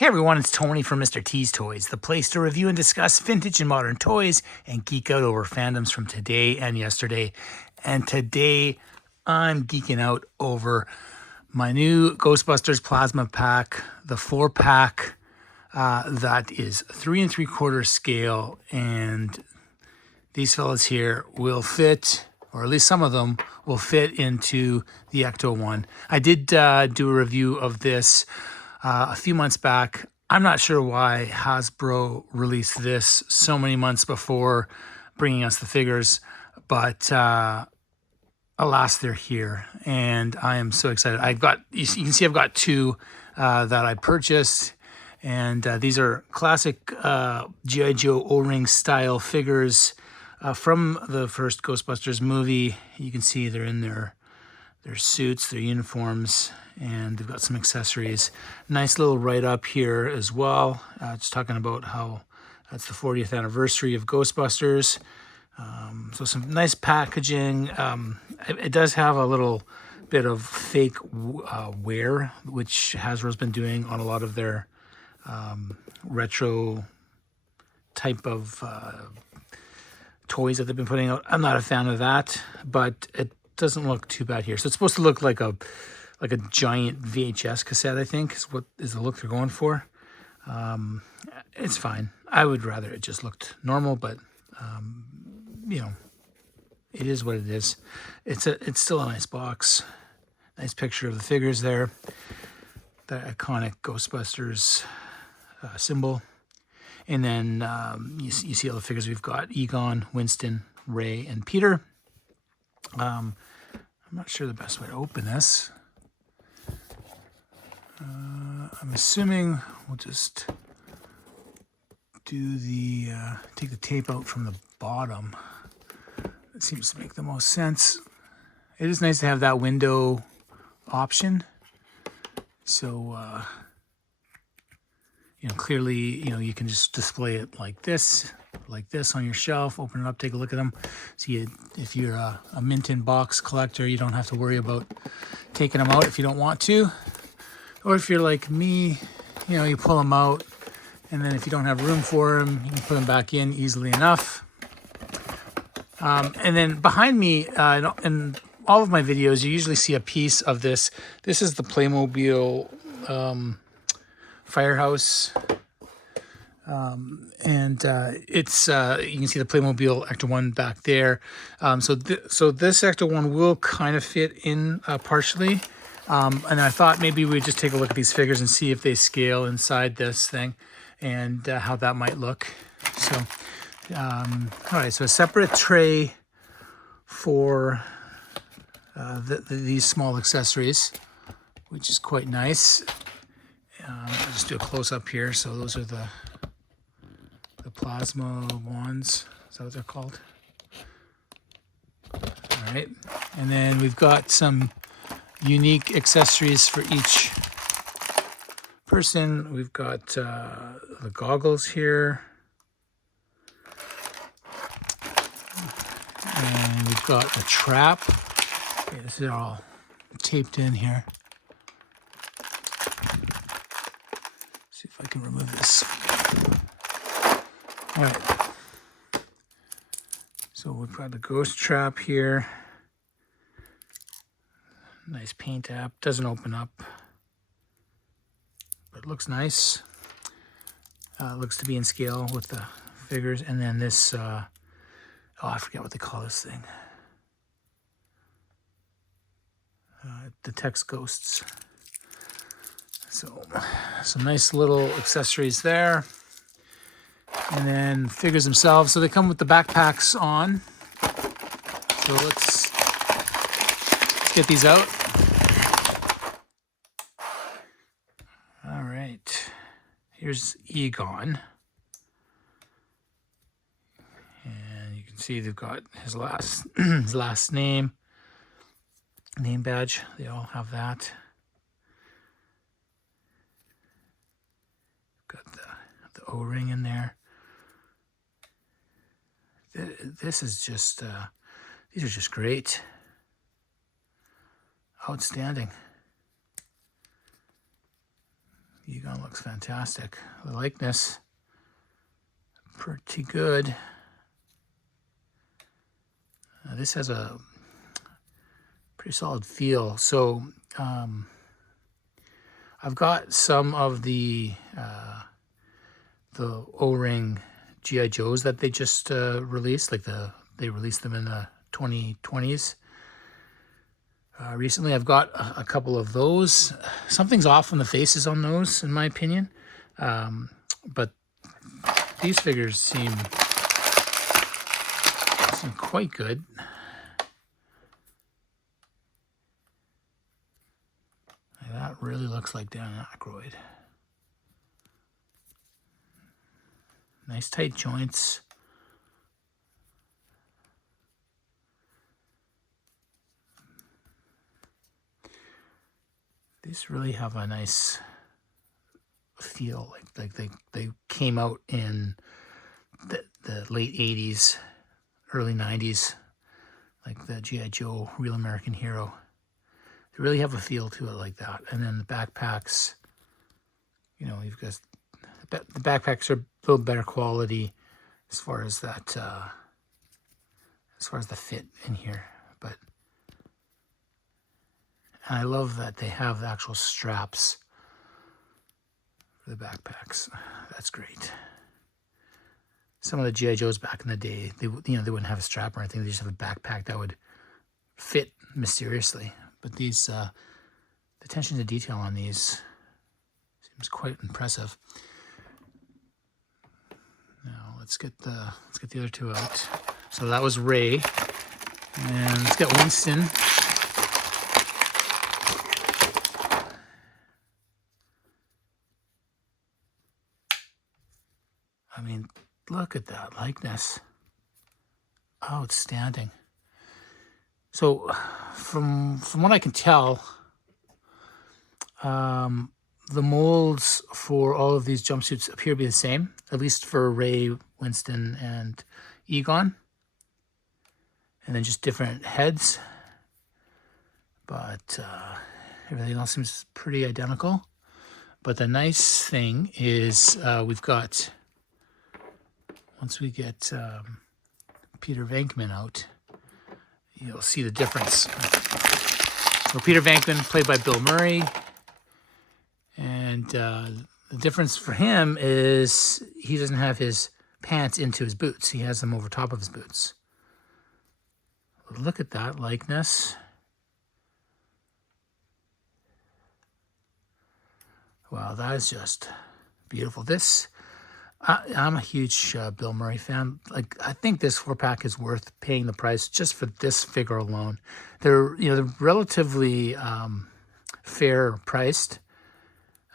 Hey everyone, it's Tony from Mr. T's Toys, the place to review and discuss vintage and modern toys and geek out over fandoms from today and yesterday. And today I'm geeking out over my new Ghostbusters Plasma Pack, the 4-pack that is 3 3/4 scale, and these fellas here will fit, or at least some of them will fit into the Ecto one. I did do a review of this a few months back. I'm not sure why Hasbro released this so many months before bringing us the figures, but alas, they're here, and I am so excited. You can see I've got two that I purchased, and these are classic G.I. Joe O-ring style figures from the first Ghostbusters movie. You can see they're in their suits, their uniforms, and they've got some accessories. Nice little write-up here as well, just talking about how that's the 40th anniversary of Ghostbusters. So some nice packaging. It does have a little bit of fake wear, which Hasbro's been doing on a lot of their retro type of toys that they've been putting out. I'm not a fan of that, but it doesn't look too bad here. So it's supposed to look like a giant VHS cassette, I think, is the look they're going for. It's fine. I would rather it just looked normal, but you know, it is what it is. It's still a nice box. Nice picture of the figures there. The iconic Ghostbusters symbol. And then you see all the figures we've got: Egon, Winston, Ray, and Peter. I'm not sure the best way to open this. I'm assuming we'll just do take the tape out from the bottom. It seems to make the most sense. It is nice to have that window option. So, clearly, you can just display it like this on your shelf, open it up, take a look at them. See, if you're a mint in box collector, you don't have to worry about taking them out if you don't want to. Or if you're like me, you pull them out, and then if you don't have room for them, you can put them back in easily enough. And then behind me, in all of my videos, you usually see a piece of this. This is the Playmobil Firehouse. It's you can see the Playmobil Ecto 1 back there. So this Ecto 1 will kind of fit in partially. And I thought maybe we'd just take a look at these figures and see if they scale inside this thing and how that might look. So, all right, so a separate tray for these small accessories, which is quite nice. I'll just do a close-up here. So those are the plasma wands. Is that what they're called? All right, and then we've got some unique accessories for each person. We've got the goggles here, and we've got a trap. Okay, this is all taped in here. See if I can remove this. All right. So we've got the ghost trap here. Nice paint app. Doesn't open up, but it looks nice. Looks to be in scale with the figures. And then this, I forget what they call this thing. The text ghosts. So some nice little accessories there. And then figures themselves. So they come with the backpacks on. So let's get these out. All right. Here's Egon. And you can see they've got his last name badge. They all have that. Got the O-ring in there. This is just, these are just great. Outstanding. Egon one looks fantastic. The likeness, pretty good. This has a pretty solid feel. So I've got some of the O-ring G.I. Joes that they just released. Like they released them in the 2020s. Recently, I've got a couple of those. Something's off on the faces on those, in my opinion. But these figures seem quite good. That really looks like Dan Aykroyd. Nice tight joints. These really have a nice feel, like they came out in the late 80s, early 90s, like the G.I. Joe Real American Hero. They really have a feel to it like that. And then the backpacks, you know, you've got the backpacks are a little better quality as far as that, as far as the fit in here. But and I love that they have the actual straps for the backpacks. That's great. Some of the G.I. Joes back in the day, they wouldn't have a strap or anything. They just have a backpack that would fit mysteriously. But these, the attention to detail on these seems quite impressive. Now let's get the other two out. So that was Ray, and let's get Winston. I mean, look at that likeness. Outstanding. So, from what I can tell, the molds for all of these jumpsuits appear to be the same, at least for Ray, Winston, and Egon. And then just different heads. But everything else seems pretty identical. But the nice thing is we've got, once we get Peter Venkman out, you'll see the difference. So Peter Venkman, played by Bill Murray. And the difference for him is he doesn't have his pants into his boots. He has them over top of his boots. Look at that likeness. Wow, that is just beautiful. This, I'm a huge Bill Murray fan. Like, I think this 4-pack is worth paying the price just for this figure alone. They're relatively fair priced.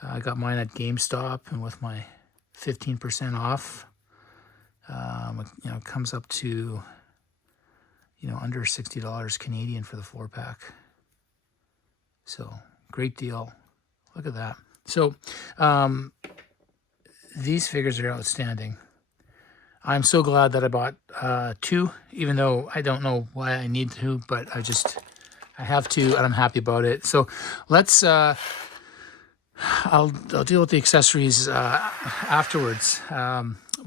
I got mine at GameStop, and with my 15% off, it comes up to under $60 Canadian for the 4-pack. So great deal. Look at that. So these figures are outstanding. I'm so glad that I bought two, even though I don't know why I need to, but I have to, and I'm happy about it. So let's, I'll deal with the accessories afterwards.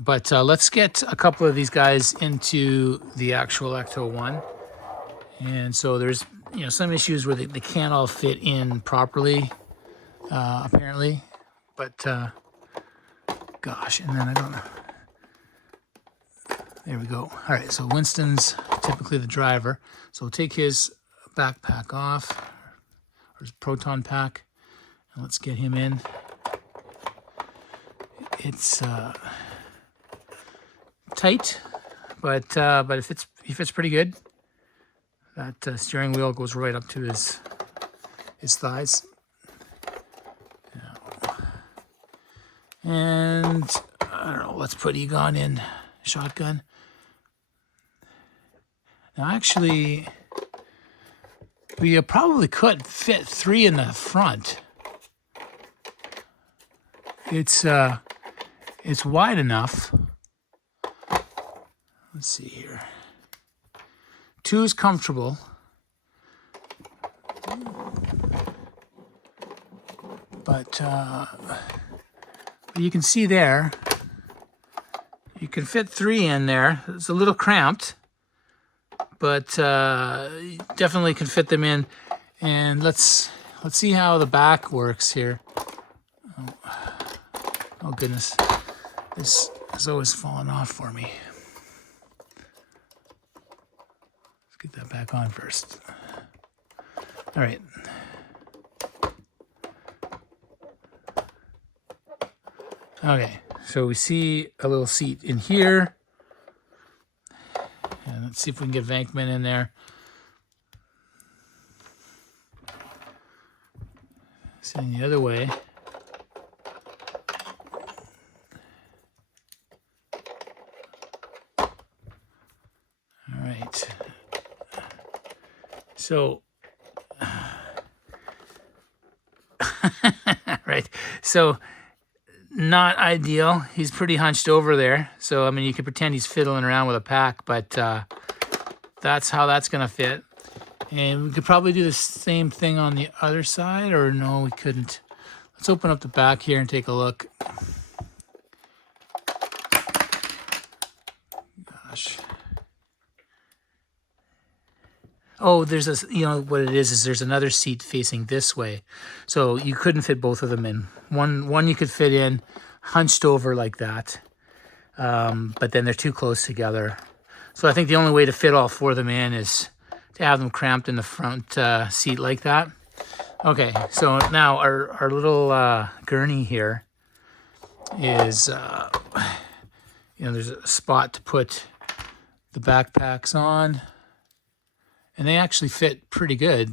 But let's get a couple of these guys into the actual Ecto one. And so there's, some issues where they can't all fit in properly, apparently. But, gosh, and then I don't know. There we go. All right, so Winston's typically the driver. So we'll take his backpack off, or his proton pack, and let's get him in. It's tight, but he fits pretty good. That steering wheel goes right up to his thighs. And I don't know, let's put Egon in shotgun. Now actually, we probably could fit 3 in the front. It's wide enough. Let's see here. 2 is comfortable. But you can see there, you can fit 3 in there. It's a little cramped, but you definitely can fit them in. And let's see how the back works here. Oh goodness, this has always fallen off for me. Let's get that back on first. All right. Okay, so we see a little seat in here. And let's see if we can get Vankman in there. Sitting the other way. All right. So, right. So, not ideal. He's pretty hunched over there. So, I mean, you could pretend he's fiddling around with a pack, but that's how that's going to fit. And we could probably do the same thing on the other side, or no, we couldn't. Let's open up the back here and take a look. Gosh. Oh, there's a, you know, what it is there's another seat facing this way. So you couldn't fit both of them in. One you could fit in hunched over like that. But then they're too close together. So I think the only way to fit all 4 of them in is to have them cramped in the front seat like that. Okay, so now our little gurney here is, you know, there's a spot to put the backpacks on. And they actually fit pretty good.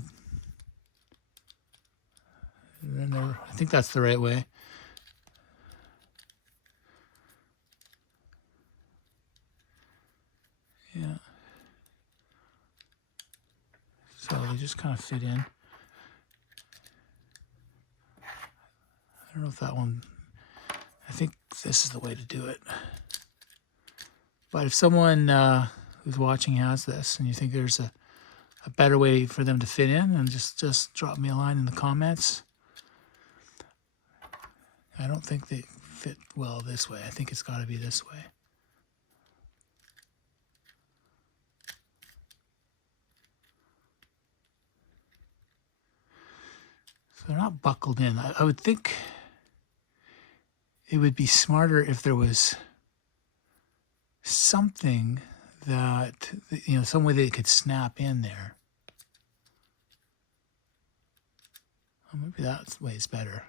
And then I think that's the right way. Yeah. So they just kind of fit in. I don't know if that one, I think this is the way to do it. But if someone who's watching has this and you think there's a better way for them to fit in, and just drop me a line in the comments. I don't think they fit well this way. I think it's got to be this way. So they're not buckled in. I would think it would be smarter if there was something that, you know, some way they could snap in there. Well, maybe that way is better.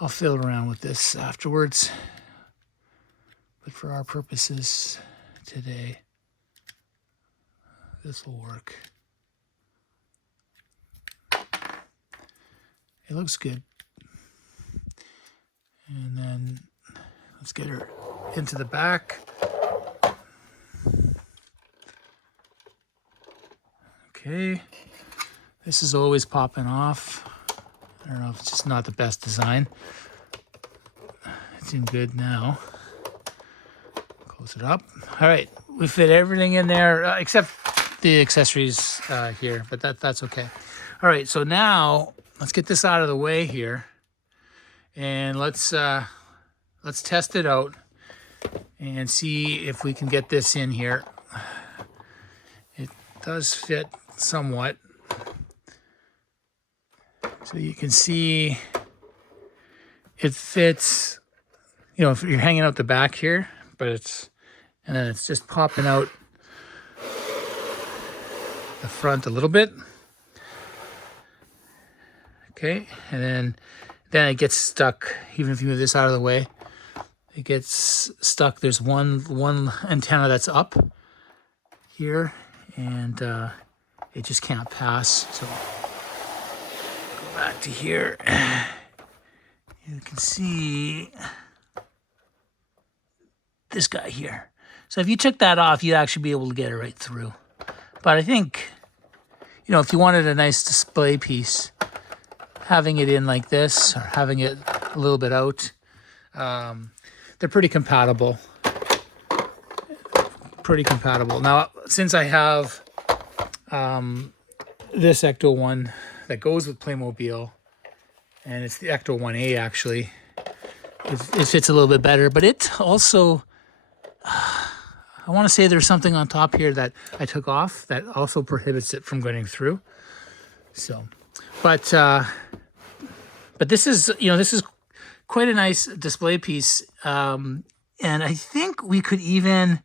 I'll fiddle around with this afterwards, but for our purposes today, this will work. It looks good. And then let's get her into the back. Okay. This is always popping off. I don't know if it's just not the best design. It's in good now. Close it up. All right. We fit everything in there except the accessories here, but that's okay. All right. So now let's get this out of the way here. And let's test it out and see if we can get this in here. It does fit somewhat. So you can see it fits, you know, if you're hanging out the back here, but and then it's just popping out the front a little bit. Okay, and then it gets stuck. Even if you move this out of the way, it gets stuck. There's one antenna that's up here, and it just can't pass. So go back to here. You can see this guy here. So if you took that off, you'd actually be able to get it right through. But I think, you know, if you wanted a nice display piece, having it in like this or having it a little bit out, they're pretty compatible. Now, since I have this Ecto one that goes with Playmobil, and it's the Ecto 1A actually. It fits a little bit better, but it also, I want to say there's something on top here that I took off that also prohibits it from going through. So, but this is, you know, this is quite a nice display piece. And I think we could even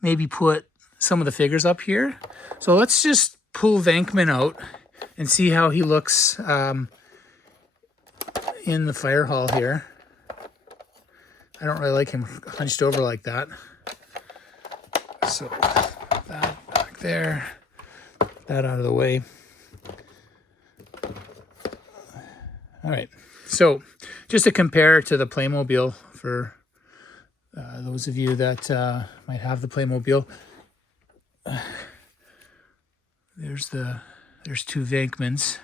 maybe put some of the figures up here. So let's just pull Venkman out and see how he looks in the fire hall here. I don't really like him hunched over like that. So that back there, that out of the way. All right, so just to compare to the Playmobil for those of you that might have the Playmobil, there's two Venkmans.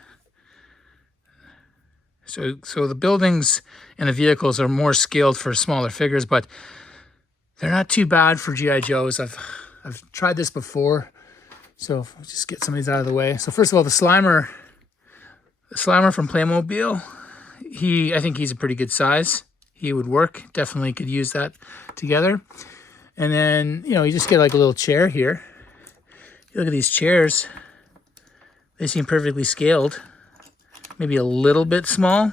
So the buildings and the vehicles are more scaled for smaller figures, but they're not too bad for G.I. Joes. I've tried this before, so just get some of these out of the way. So first of all, the Slimer from Playmobil, I think he's a pretty good size. He would work. Definitely could use that together. And then, you know, you just get like a little chair here. You look at these chairs, they seem perfectly scaled. Maybe a little bit small.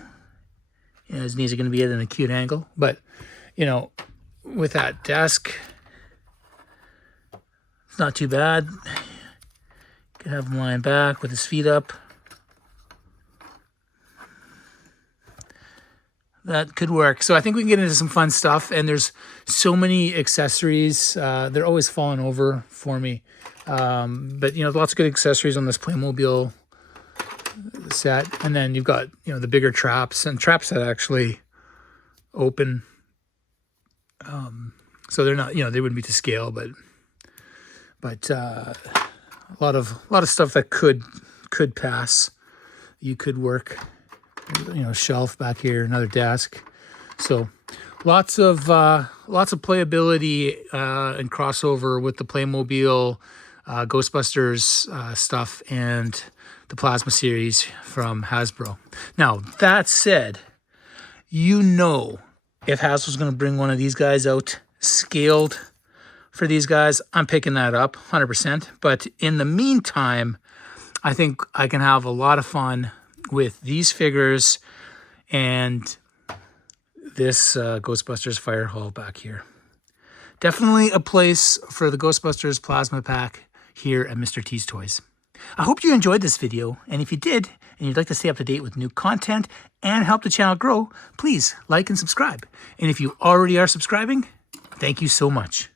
You know, his knees are going to be at an acute angle, but you know, with that desk, it's not too bad. You can have him lying back with his feet up. That could work. So I think we can get into some fun stuff, and there's so many accessories. They're always falling over for me. But you know, lots of good accessories on this Playmobil set. And then you've got, you know, the bigger traps, and traps that actually open. So they're not, you know, they wouldn't be to scale, but a lot of stuff that could pass. You could work. You know, shelf back here, another desk. So lots of playability and crossover with the Playmobil, Ghostbusters stuff, and the Plasma series from Hasbro. Now that said, you know, if Hasbro's going to bring one of these guys out scaled for these guys, I'm picking that up 100%. But in the meantime, I think I can have a lot of fun with these figures and this Ghostbusters Fire Hall back here. Definitely a place for the Ghostbusters Plasma Pack here at Mr. T's Toys. I hope you enjoyed this video, and if you did, and you'd like to stay up to date with new content and help the channel grow, please like and subscribe. And if you already are subscribing, thank you so much.